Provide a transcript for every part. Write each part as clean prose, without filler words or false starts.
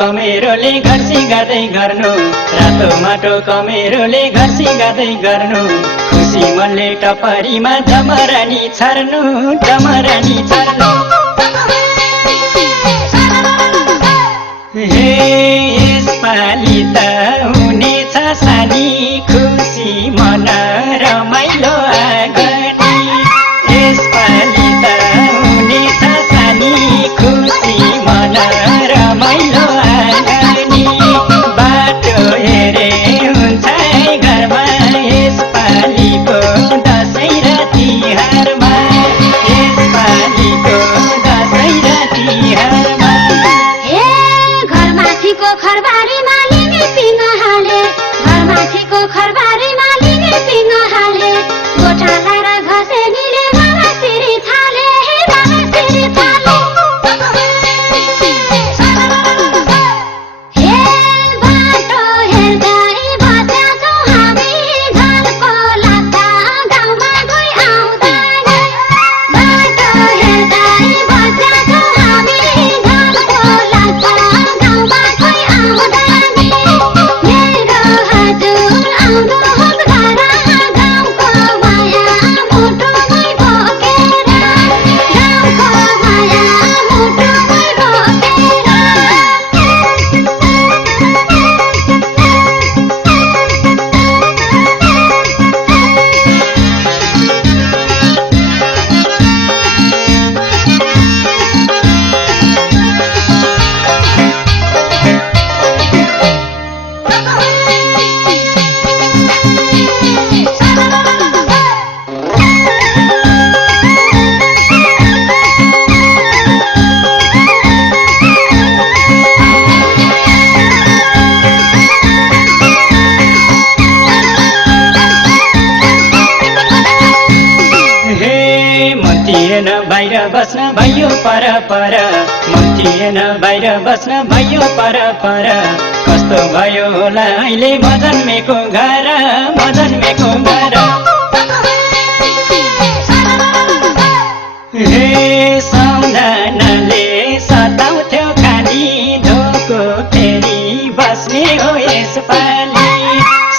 कमेरोले घर्सी गर्दै गर्नु रातो माटो कमेरोले घर्सी गर्दै गर्नु खुसी मनले टपरीमा जमरानी छर्नु जमरानी छर्नु हे यसपालि त हुनेछ सानी खुसी मन रमाइलो आगनी यसपालि त हुनेछ सानी खुसी मन रमाइलो आगनी बाटो हेरे हुन्छ घरमा यसपालिको दसैँ र तिहारमा यसपालिको दसैँ र तिहारमा खरबारीमा लिने पिङ हाले घरमाथिको खरबारीमा लिने पिङ हाले गोठाला र घसेनीले मासिरी थाले मासिरी थाले हे बाटो हेर्दै बस्छौँ हामी झल्को लाग्दा गाउँमा कोही आउँदैन बाटो हेर्दै बस्छौँ हामी झल्को लाग्दा गाउँमा कोही आउँदैन मेरो हजुर आउनुहोस् घर गाउँको माया मुटुमै बोकेर गाउँको माया मुटुमै बोकेर बाहिर बस्न भयो पर पर मन थिएन बाहिर बस्न भयो पर पर कस्तो भयो होला अहिले मजन्मेको घर मजन्मेको घर हे सम्झनाले सताउँथ्यो खाली धोको फेरि बस्ने हो यसपालि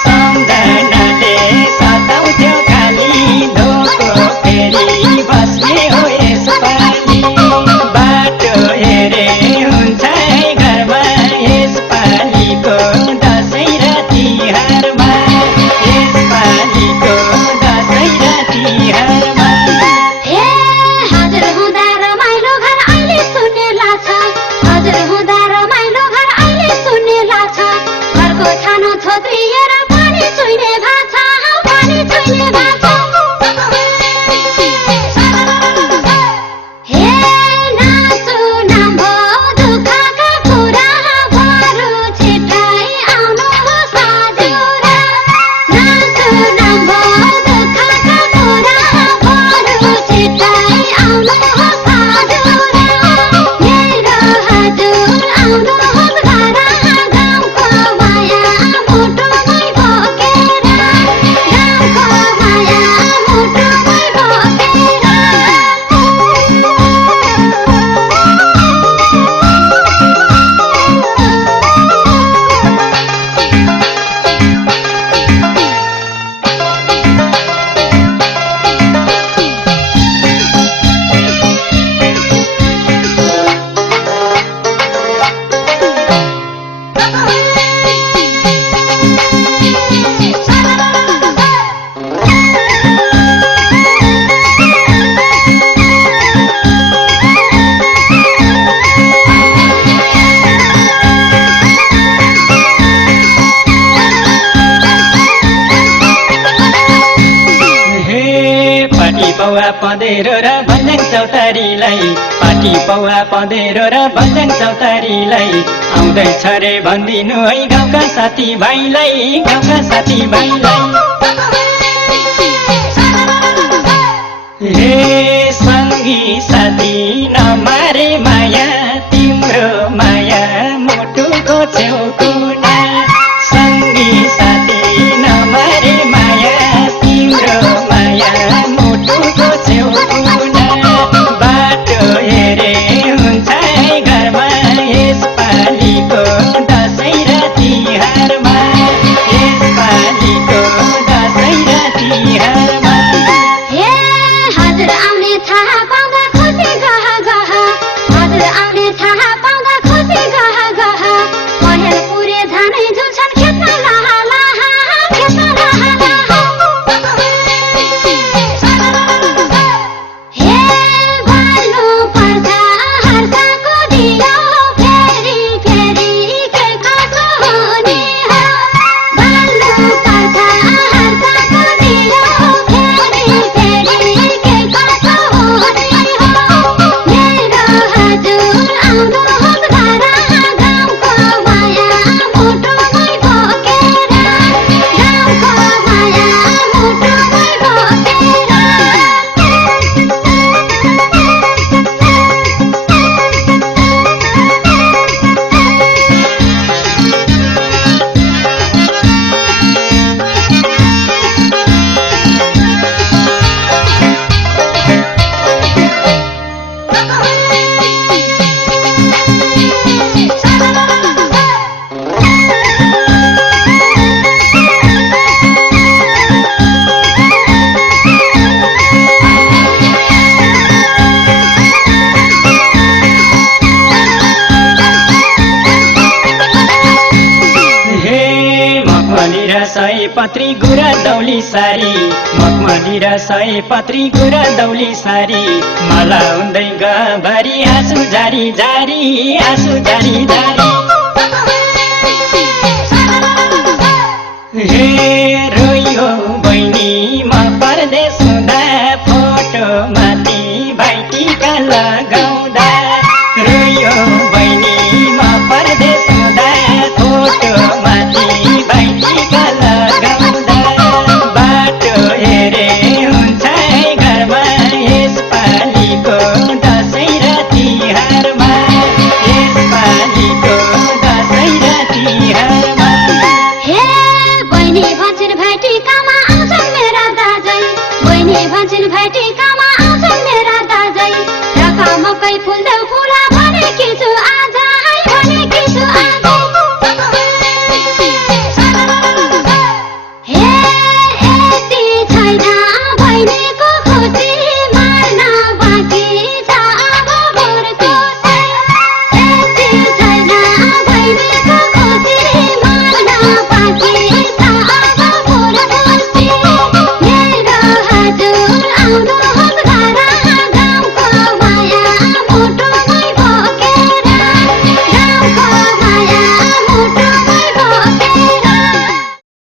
सम्झनाले सताउँथ्यो खाली धोको फेरि बस्ने हो यसपालि बाटो हेरे हुन्छ घरमा यसपालिको दसैँ र तिहारमा यसपालिको दसैँ र तिहारमा हजुर हुँदा रमाइलो घर अहिले सुन्ने लाग्छ हजुर हुँदा रमाइलो घर अहिले सुन्ने लाग्छ घरको छानो थोत्रिएर पानी चुइने भाछ पानी चुइने भाछ हे नाचु नाम्भो दुःखका कुरा बरु छिट्टै आउनुहोस् हजुर नाचु नाम्भो दुःखका कुरा बरु छिट्टै आउनुहोस् हजुर मेरो हजुर आउनुहोस् घर गाउँको माया मुटुमै बोकेर गाउँको माया मुटुमै बोकेर पौवा पँधेरो र भन्छन् चौतारीलाई पाटी पौवा पँधेरो र भन्छन् चौतारीलाई आउँदैछ रे भनिदिनु है गाउँका साथीभाइलाई गाउँका साथीभाइलाई हे सङ्गी साथी नमारे माया तिम्रो माया मुटुको छेउ कुना सङ्गी साथी नमारे माया तिम्रो माया मुटुको छेउ कुना बाटो हेरे हुन्छ घरमा यसपालिको सयपत्री गुरा दौली सारी मखमली र सयपत्री गुरा दौली सारी मला हुँदै गभरी आँसु जारी जारी आँसु जारी जारी हे रोइयो बहिनी म परदेश